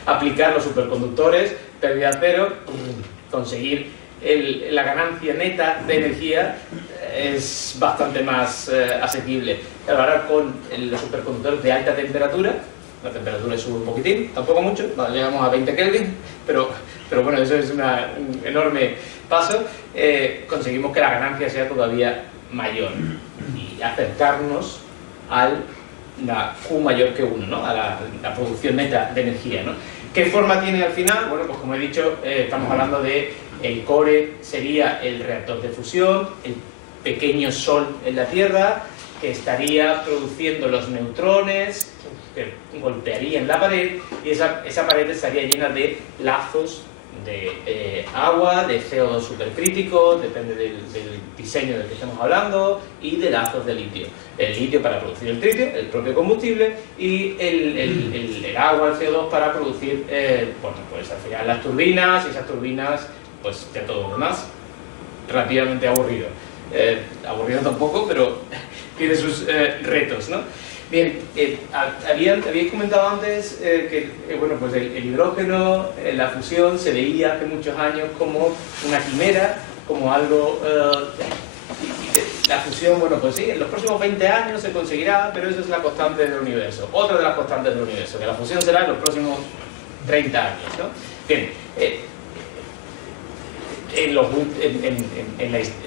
aplicar los superconductores, pérdida cero, conseguir la ganancia neta de energía es bastante más asequible. Claro, ahora con los superconductores de alta temperatura, la temperatura sube un poquitín, tampoco mucho, llegamos a 20 Kelvin, pero bueno, eso es un enorme paso. Conseguimos que la ganancia sea todavía mayor y acercarnos a la Q mayor que 1, ¿no? A la producción neta de energía, ¿no? ¿Qué forma tiene al final? Bueno, pues como he dicho, estamos hablando de el core sería el reactor de fusión, el pequeño sol en la Tierra, que estaría produciendo los neutrones que golpearían la pared, y esa pared estaría llena de lazos de agua, de CO2 supercrítico, depende del diseño del que estamos hablando, y de lazos de litio. El litio para producir el tritio, el propio combustible, y el agua, el CO2 para producir, bueno, pues al final las turbinas, y esas turbinas, pues ya todo lo demás, relativamente aburrido. Aburrido tampoco, pero tiene sus retos, ¿no? Bien, habéis comentado antes que bueno, pues el hidrógeno, la fusión, se veía hace muchos años como una quimera, como algo... la fusión, bueno, pues sí, en los próximos 20 años se conseguirá, pero eso es la constante del universo. Otra de las constantes del universo, que la fusión será en los próximos 30 años, ¿no? Bien,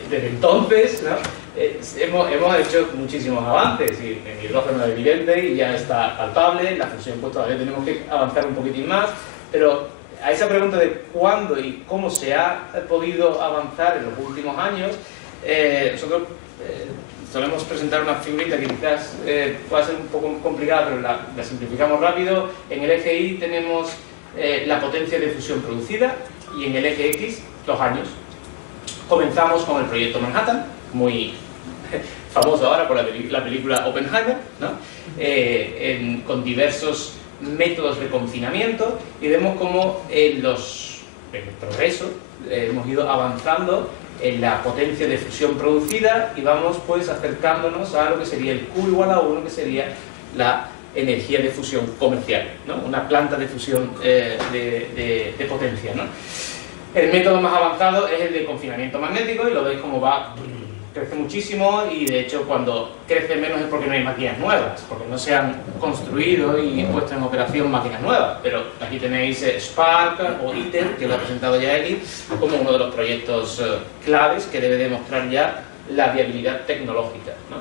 desde entonces, ¿no? Hemos hecho muchísimos avances, y el hidrógeno es evidente y ya está palpable. La fusión, pues todavía tenemos que avanzar un poquitín más, pero a esa pregunta de cuándo y cómo se ha podido avanzar en los últimos años, nosotros solemos presentar una figurita que quizás pueda ser un poco complicada, pero la simplificamos rápido. En el eje Y tenemos la potencia de fusión producida y en el eje X los años. Comenzamos con el proyecto Manhattan, muy famoso ahora por la película Oppenheimer, ¿no? Con diversos métodos de confinamiento, y vemos cómo en el progreso hemos ido avanzando en la potencia de fusión producida y vamos pues acercándonos a lo que sería el Q igual a 1, que sería la energía de fusión comercial, ¿no? Una planta de fusión de potencia, ¿no? El método más avanzado es el de confinamiento magnético, y lo veis cómo crece muchísimo, y de hecho cuando crece menos es porque no hay máquinas nuevas, porque no se han construido y puesto en operación máquinas nuevas. Pero aquí tenéis Spark o ITER, que lo ha presentado ya Eli, como uno de los proyectos claves que debe demostrar ya la viabilidad tecnológica, ¿no?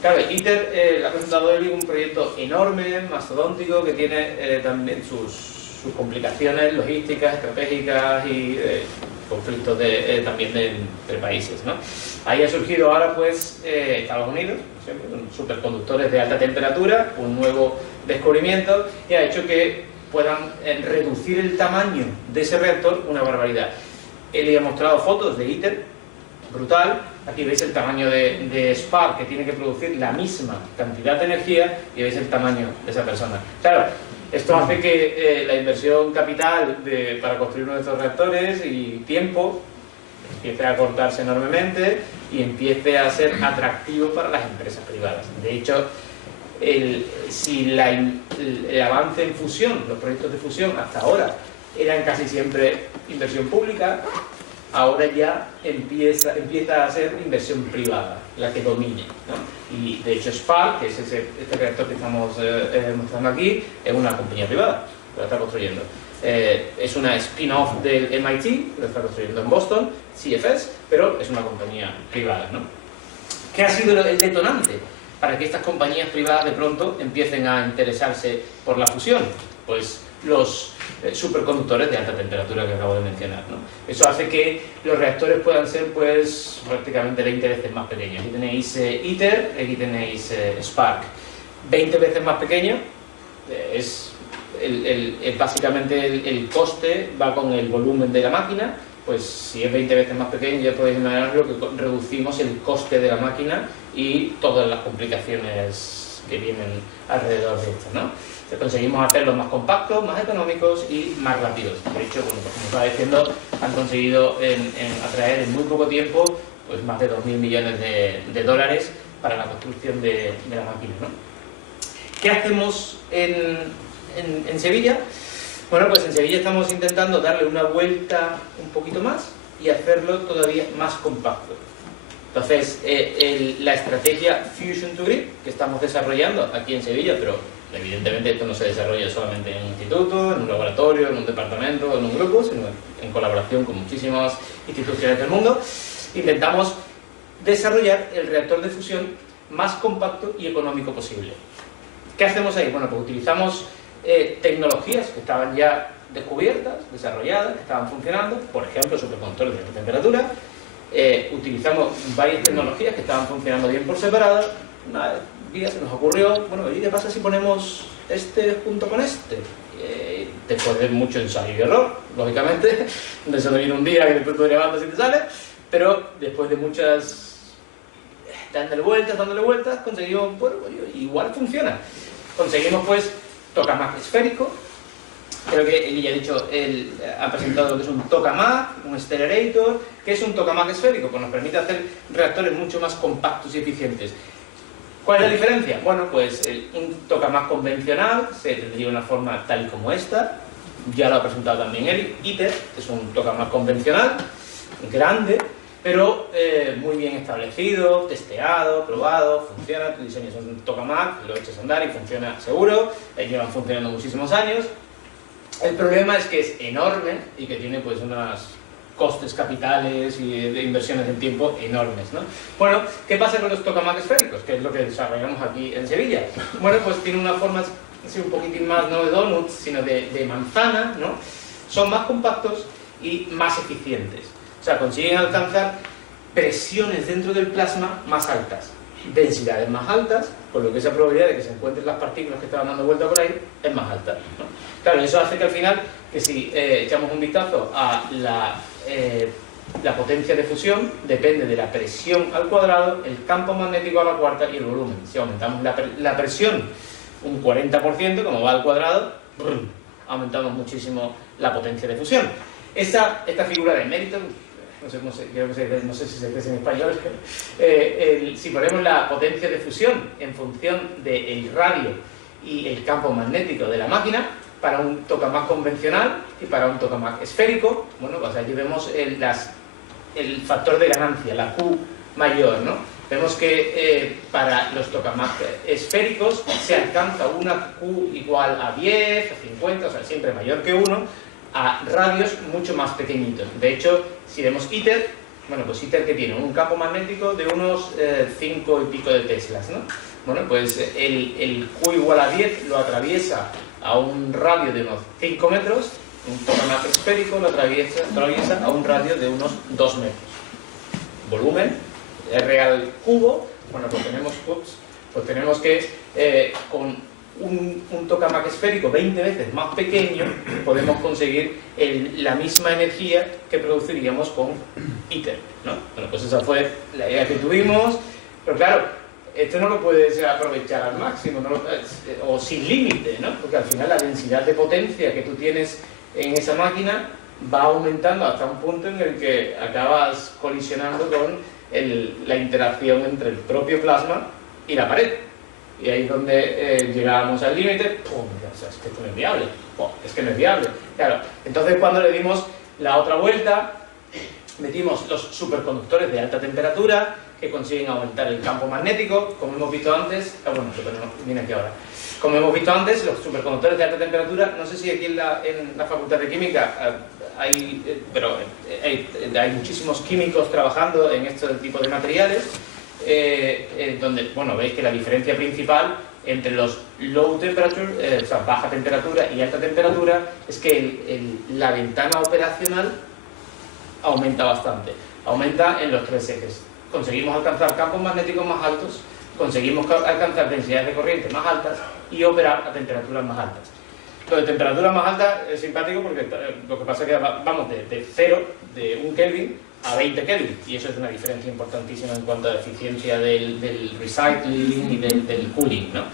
Claro, ITER ha presentado Eli, un proyecto enorme, mastodóntico, que tiene también sus complicaciones logísticas, estratégicas y conflictos también entre países, ¿no? Ahí ha surgido ahora pues Estados Unidos, siempre, con superconductores de alta temperatura, un nuevo descubrimiento, y ha hecho que puedan reducir el tamaño de ese reactor una barbaridad. Él ha mostrado fotos de ITER, brutal. Aquí veis el tamaño de Spark, que tiene que producir la misma cantidad de energía, y veis el tamaño de esa persona. Claro, esto hace que la inversión capital para construir uno de estos reactores y tiempo empiece a cortarse enormemente y empiece a ser atractivo para las empresas privadas. De hecho, si el avance en fusión, los proyectos de fusión hasta ahora eran casi siempre inversión pública, ahora ya empieza a ser inversión privada la que domine, ¿no? Y de hecho Spark, que es este reactor que estamos mostrando aquí, es una compañía privada que lo está construyendo. Es una spin-off del MIT, lo está construyendo en Boston, CFS, pero es una compañía privada, ¿no? ¿Qué ha sido el detonante para que estas compañías privadas de pronto empiecen a interesarse por la fusión? Pues los superconductores de alta temperatura que acabo de mencionar, ¿no? Eso hace que los reactores puedan ser pues prácticamente 20 veces más pequeños. Aquí tenéis ITER, aquí tenéis Spark. 20 veces más pequeño es básicamente el coste va con el volumen de la máquina. Pues si es 20 veces más pequeño, ya podéis imaginar que reducimos el coste de la máquina y todas las complicaciones que vienen alrededor de esto, ¿no? Conseguimos hacerlos más compactos, más económicos y más rápidos. De hecho, bueno, pues como estaba diciendo, han conseguido atraer en muy poco tiempo pues más de 2.000 millones de dólares para la construcción de la máquina, ¿no? ¿Qué hacemos en Sevilla? Bueno, pues en Sevilla estamos intentando darle una vuelta un poquito más y hacerlo todavía más compacto. Entonces, la estrategia Fusion to Grid que estamos desarrollando aquí en Sevilla, pero evidentemente esto no se desarrolla solamente en un instituto, en un laboratorio, en un departamento, en un grupo, sino en colaboración con muchísimas instituciones del mundo, intentamos desarrollar el reactor de fusión más compacto y económico posible. ¿Qué hacemos ahí? Bueno, pues utilizamos tecnologías que estaban ya descubiertas, desarrolladas, que estaban funcionando, por ejemplo, superconductores de alta temperatura. Utilizamos varias tecnologías que estaban funcionando bien por separado. Una día se nos ocurrió, bueno, ¿y qué pasa si ponemos este junto con este? Después de mucho ensayo y error, lógicamente, de eso no viene un día que después te levantas y te sale, pero después de muchas dándole vueltas, conseguimos, bueno, igual funciona. Conseguimos pues tokamak esférico. Creo que él ya ha dicho, él ha presentado lo que es un tokamak, un Stellarator. ¿Qué es un tokamak esférico? Pues nos permite hacer reactores mucho más compactos y eficientes. ¿Cuál es la diferencia? Bueno, pues un tokamak convencional tendría una forma tal y como esta. Ya lo ha presentado también él. ITER es un tokamak convencional, grande, pero muy bien establecido, testeado, probado, funciona. Tu diseño es un tokamak, lo echas a andar y funciona seguro. Llevan funcionando muchísimos años. El problema es que es enorme y que tiene pues unos costes capitales y de inversiones en tiempo enormes, ¿no? Bueno, ¿qué pasa con los tokamak esféricos? Que es lo que desarrollamos aquí en Sevilla. Bueno, pues tiene una forma así un poquitín más, no de donut, sino de manzana, ¿no? son más compactos y más eficientes. O sea, consiguen alcanzar presiones dentro del plasma más altas, densidades más altas, por lo que esa probabilidad de que se encuentren las partículas que estaban dando vuelta por ahí es más alta, ¿no? Claro, eso hace que al final, que si echamos un vistazo a la potencia de fusión, depende de la presión al cuadrado, el campo magnético a la cuarta y el volumen. Si aumentamos la presión un 40%, como va al cuadrado, aumentamos muchísimo la potencia de fusión. Esta figura de Merton, no sé si se dice en español, si ponemos la potencia de fusión en función del radio y el campo magnético de la máquina, para un tokamak convencional y para un tokamak esférico, bueno, pues allí vemos el factor de ganancia, la Q mayor, ¿no? Vemos que para los tokamak esféricos se alcanza una Q igual a 10, a 50, o sea, siempre mayor que 1, a radios mucho más pequeñitos. De hecho, si vemos ITER, bueno, pues ITER que tiene un campo magnético de unos 5 y pico de teslas, ¿no? Bueno, pues el Q igual a 10 lo atraviesa a un radio de unos 5 metros, un tokamak esférico lo atraviesa a un radio de unos 2 metros. Volumen, R al cubo, bueno, pues tenemos que con un tokamak esférico 20 veces más pequeño podemos conseguir la misma energía que produciríamos con ITER, ¿no? Bueno, pues esa fue la idea que tuvimos, pero claro, esto no lo puedes aprovechar al máximo, o sin límite, ¿no? Porque al final la densidad de potencia que tú tienes en esa máquina va aumentando hasta un punto en el que acabas colisionando con la interacción entre el propio plasma y la pared. Y ahí es donde llegábamos al límite. O sea, es que esto no es viable. Es que no es viable. Claro, entonces cuando le dimos la otra vuelta, metimos los superconductores de alta temperatura que consiguen aumentar el campo magnético, como hemos visto antes. Bueno, viene aquí ahora. Como hemos visto antes, los superconductores de alta temperatura, no sé si aquí en la Facultad de Química hay muchísimos químicos trabajando en este tipo de materiales, donde, bueno, veis que la diferencia principal entre los low temperature, o sea, baja temperatura y alta temperatura, es que la ventana operacional aumenta bastante. Aumenta en los tres ejes. Conseguimos alcanzar campos magnéticos más altos, conseguimos alcanzar densidades de corriente más altas y operar a temperaturas más altas. Lo de temperaturas más altas es simpático porque lo que pasa es que vamos de 0, de 1 Kelvin, a 20 Kelvin, y eso es una diferencia importantísima en cuanto a la eficiencia del recycling y del cooling, ¿no?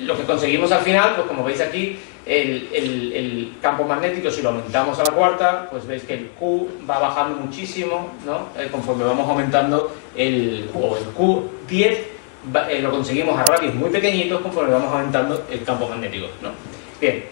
Lo que conseguimos al final, pues como veis aquí, el campo magnético, si lo aumentamos a la cuarta, pues veis que el Q va bajando muchísimo, ¿no? Conforme vamos aumentando el Q10, lo conseguimos a radios muy pequeñitos conforme vamos aumentando el campo magnético, ¿no? Bien,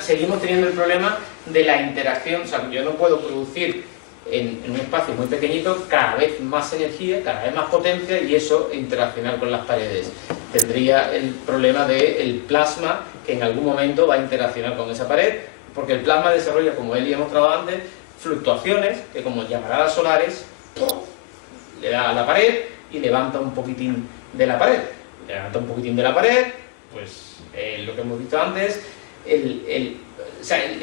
seguimos teniendo el problema de la interacción. O sea, yo no puedo producir en un espacio muy pequeñito cada vez más energía, cada vez más potencia, y eso interaccionar con las paredes. Tendría el problema del plasma, que en algún momento va a interaccionar con esa pared, porque el plasma desarrolla, como él ya ha mostrado antes, fluctuaciones que, como llamaradas solares, le da a la pared y levanta un poquitín de la pared. Levanta un poquitín de la pared, pues lo que hemos visto antes, el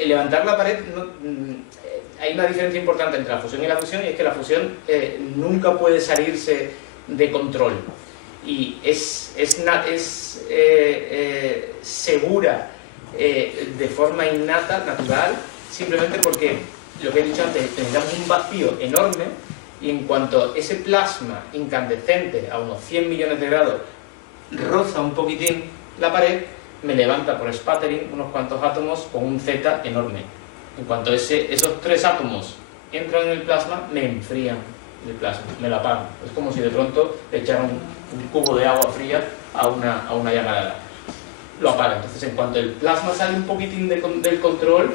levantar la pared, hay una diferencia importante entre la fusión y la fusión, y es que la fusión nunca puede salirse de control. Y es segura de forma innata, natural, simplemente porque, lo que he dicho antes, necesitamos un vacío enorme, y en cuanto ese plasma incandescente a unos 100 millones de grados roza un poquitín la pared, me levanta por sputtering unos cuantos átomos con un Z enorme. En cuanto esos 3 átomos entran en el plasma, me enfrían el plasma, me lo apagan. Es como si de pronto le echaran un cubo de agua fría a una llamarada. Lo apaga. Entonces, en cuanto el plasma sale un poquitín del control,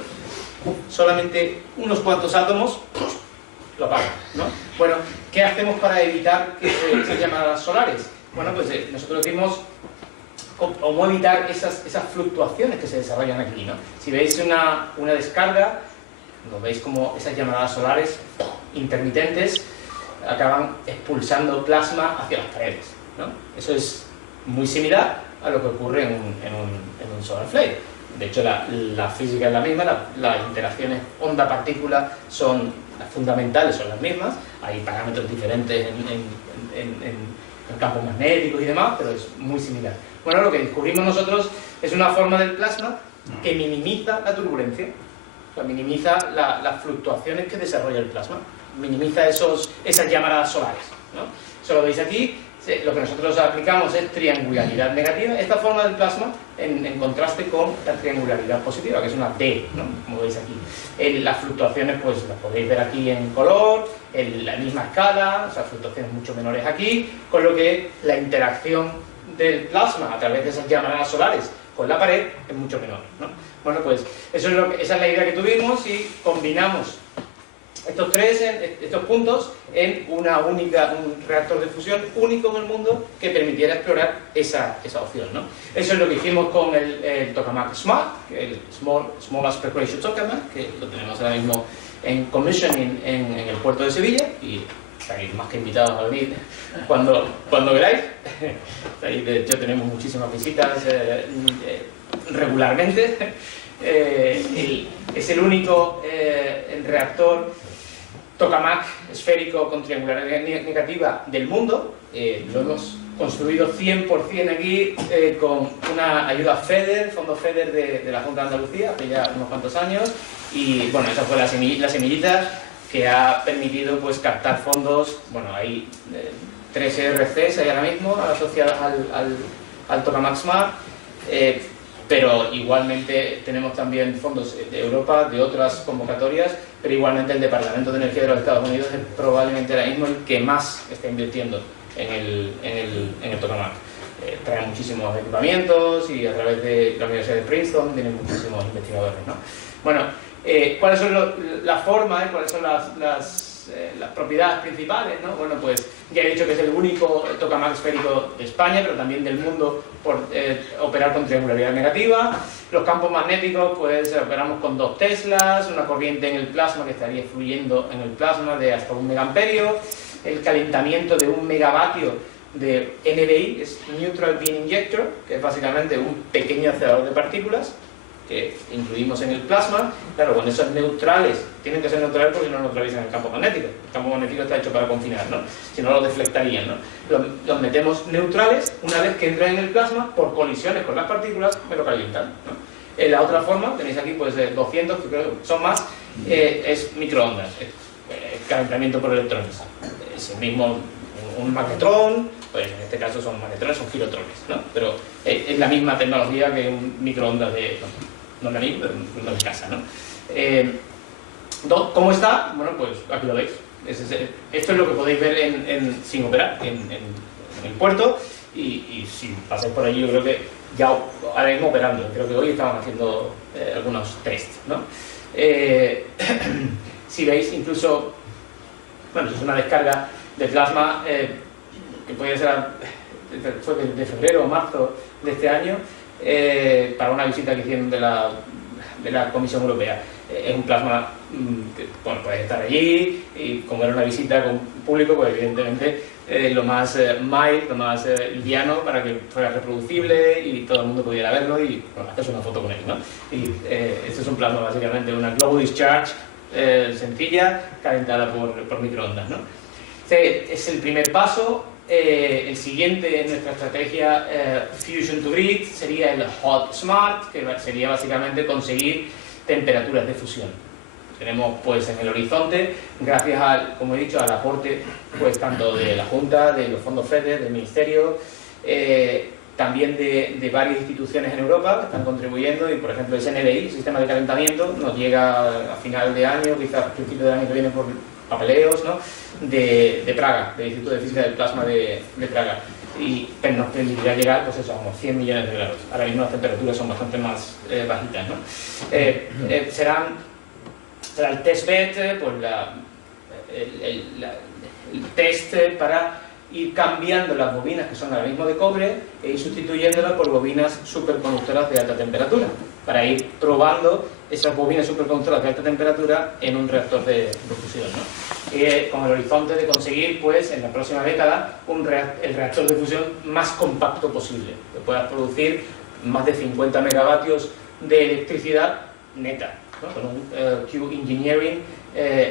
solamente unos cuantos átomos lo apagan, ¿no? Bueno, ¿qué hacemos para evitar que esas llamadas solares? Bueno, pues nosotros decimos cómo evitar esas fluctuaciones que se desarrollan aquí, ¿no? Si veis una descarga, ¿no? Veis como esas llamadas solares intermitentes acaban expulsando plasma hacia las paredes, ¿no? Eso es muy similar a lo que ocurre en un solar flare. De hecho, la física es la misma, las interacciones onda-partícula son las fundamentales, son las mismas. Hay parámetros diferentes en campos magnéticos y demás, pero es muy similar. Bueno, lo que descubrimos nosotros es una forma del plasma que minimiza la turbulencia, o sea, minimiza las fluctuaciones que desarrolla el plasma, minimiza esas llamaradas solares, ¿no? Eso lo veis aquí. Lo que nosotros aplicamos es triangularidad negativa, esta forma del plasma en contraste con la triangularidad positiva, que es una D, ¿no? Como veis aquí. Las fluctuaciones pues las podéis ver aquí en color, en la misma escala, o sea, fluctuaciones mucho menores aquí, con lo que la interacción del plasma a través de esas llamaradas solares con la pared es mucho menor, ¿no? Bueno, pues esa es la idea que tuvimos y combinamos estos puntos en un reactor de fusión único en el mundo que permitiera explorar esa opción, ¿no? Eso es lo que hicimos con el Tokamak Smart, el Small Aspect Ratio Tokamak, que lo tenemos ahora mismo en commissioning en el puerto de Sevilla, y estáis más que invitados a venir cuando queráis. De hecho, tenemos muchísimas visitas regularmente. Es el único reactor Tokamak esférico con triangularidad negativa del mundo. Lo hemos construido 100% aquí con una ayuda FEDER, fondo FEDER de la Junta de Andalucía, hace ya unos cuantos años, y bueno, esa fue la semillita que ha permitido pues captar fondos. Bueno, hay 3 ERCs ahí ahora mismo asociadas al Tokamak Smart, pero igualmente tenemos también fondos de Europa, de otras convocatorias, pero igualmente el Departamento de Energía de los Estados Unidos es probablemente ahora mismo el que más está invirtiendo en el Tokamak. Traen muchísimos equipamientos y a través de la Universidad de Princeton vienen muchísimos investigadores, ¿no? Bueno, ¿cuáles son las formas, cuáles son las propiedades principales, ¿no? Bueno, pues ya he dicho que es el único Tokamak esférico de España, pero también del mundo por operar con triangularidad negativa. Los campos magnéticos, pues operamos con 2 teslas, una corriente en el plasma que estaría fluyendo en el plasma de hasta 1 megaamperio, el calentamiento de 1 megavatio de NBI, es Neutral Beam Injector, que es básicamente un pequeño acelerador de partículas que incluimos en el plasma. Claro, cuando esos neutrales, tienen que ser neutrales porque no neutralizan el campo magnético. El campo magnético está hecho para confinar, ¿no? Si no, lo deflectarían, ¿no? Los metemos neutrales, una vez que entran en el plasma, por colisiones con las partículas, me lo calientan, ¿no? La otra forma, tenéis aquí pues 200, que creo que son más, es microondas, calentamiento por electrones. Es el mismo, un magnetrón, pues en este caso son magnetrones, son girotrones, ¿no? Pero es la misma tecnología que un microondas de... no de mí, pero de casa, ¿no? ¿Cómo está? Bueno, pues aquí lo veis. Esto es lo que podéis ver sin operar en el puerto, y si pasáis por allí, yo creo que ya ahora mismo operando. Creo que hoy estaban haciendo algunos tests, ¿no? Si veis, incluso, bueno, es una descarga de plasma que podría ser fue de febrero o marzo de este año, para una visita que hicieron de la Comisión Europea. Es un plasma que, bueno, puedes estar allí, y como era una visita con público, pues evidentemente lo más mild, lo más liviano, para que fuera reproducible y todo el mundo pudiera verlo y, bueno, haces una foto con él, ¿no? Y este es un plasma, básicamente una Global Discharge sencilla, calentada por microondas, ¿no? Este es el primer paso. El siguiente en nuestra estrategia Fusion to Grid sería el Hot Smart, que sería básicamente conseguir temperaturas de fusión. Tenemos pues en el horizonte, gracias al, como he dicho, al aporte pues tanto de la Junta, de los fondos FEDER, del Ministerio, también de varias instituciones en Europa que están contribuyendo, y por ejemplo el NBI, el sistema de calentamiento, nos llega a final de año, quizás a principio del año que viene, por papeleos, ¿no? de Praga, del Instituto de Física del Plasma de Praga, y nos permitiría llegar pues eso, a unos 100 millones de grados. Ahora mismo las temperaturas son bastante más bajitas, ¿no? Será el testbed, pues el test para ir cambiando las bobinas que son ahora mismo de cobre e ir sustituyéndolas por bobinas superconductoras de alta temperatura, para ir probando esas bobinas superconductoras de alta temperatura en un reactor de fusión, ¿no? Con el horizonte de conseguir, pues, en la próxima década, el reactor de fusión más compacto posible, que pueda producir más de 50 megavatios de electricidad neta, ¿no? Con un Q Engineering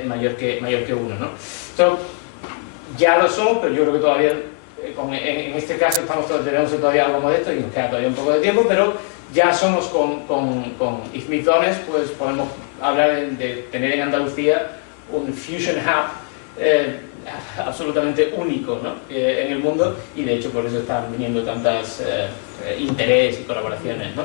mayor que 1, ¿no? Entonces, ya lo somos, pero yo creo que todavía, en este caso tenemos todavía algo modesto y nos queda todavía un poco de tiempo, pero ya somos con IFMIC Dones, pues podemos hablar de tener en Andalucía un Fusion Hub absolutamente único, ¿no? En el mundo, y de hecho por eso están viniendo tantas interés y colaboraciones, ¿no?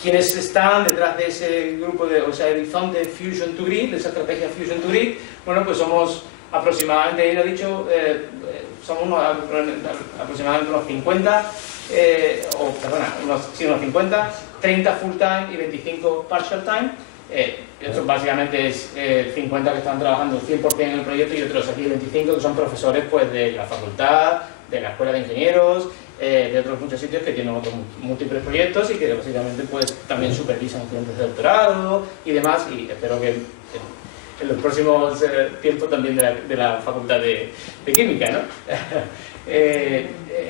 Quienes están detrás de ese grupo, o sea, el horizonte Fusion to Grid, de esa estrategia Fusion to Grid, bueno, pues somos aproximadamente, él ha dicho, somos aproximadamente unos 50, unos 50, 30 full time y 25 partial time. Esto básicamente es 50 que están trabajando 100% en el proyecto y otros aquí 25 que son profesores pues de la facultad, de la escuela de ingenieros, de otros muchos sitios que tienen otros múltiples proyectos y que básicamente pues también supervisan estudiantes de doctorado y demás, y espero que en los próximos tiempos también de la facultad de química, ¿no?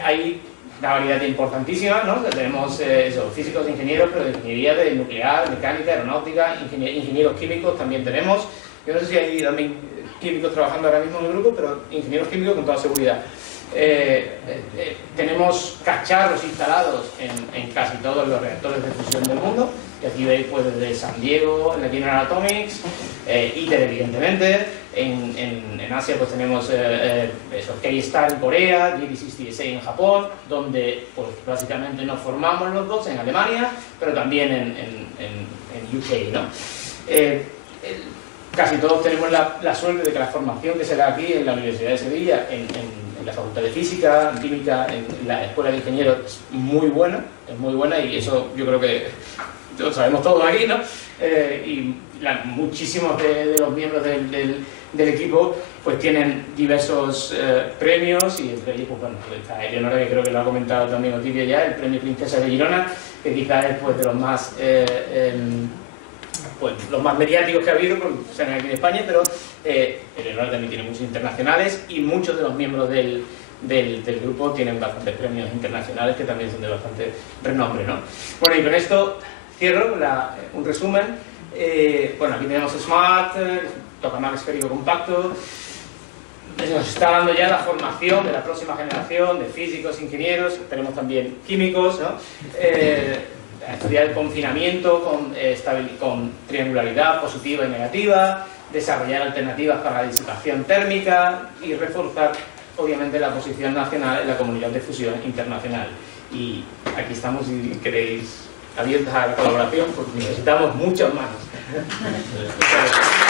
Hay una variedad importantísima, ¿no? Tenemos físicos, ingenieros, pero de ingeniería de nuclear, mecánica, aeronáutica, ingenieros químicos también tenemos. Yo no sé si hay también químicos trabajando ahora mismo en el grupo, pero ingenieros químicos con toda seguridad. Tenemos cacharros instalados en casi todos los reactores de fusión del mundo, que aquí veis pues desde San Diego, en la General Atomics, ITER evidentemente, en Asia pues tenemos K-Star en Corea, JD6 en Japón, donde pues básicamente nos formamos los dos en Alemania, pero también en UK, ¿no? Casi todos tenemos la suerte de que la formación que se da aquí en la Universidad de Sevilla, en la Facultad de Física, en Química, en la Escuela de Ingenieros es muy buena y eso yo creo que lo sabemos todos aquí, ¿no? Y muchísimos de los miembros del equipo pues tienen diversos premios y entre ellos pues bueno, está Eleonora, que creo que lo ha comentado también Otivia ya, el premio Princesa de Girona, que quizás es pues de los más pues los más mediáticos que ha habido, porque sean aquí en España, pero Eleonora también tiene muchos internacionales y muchos de los miembros del grupo tienen bastantes premios internacionales que también son de bastante renombre, ¿no? Bueno, y con esto cierro un resumen. Bueno, aquí tenemos Smart, tokamak esférico compacto. Nos está dando ya la formación de la próxima generación de físicos, ingenieros, tenemos también químicos, ¿no? Estudiar el confinamiento con triangularidad positiva y negativa, desarrollar alternativas para la disipación térmica y reforzar, obviamente, la posición nacional en la comunidad de fusión internacional. Y aquí estamos, si queréis, abiertos a la colaboración, porque necesitamos muchas manos. Muchas gracias.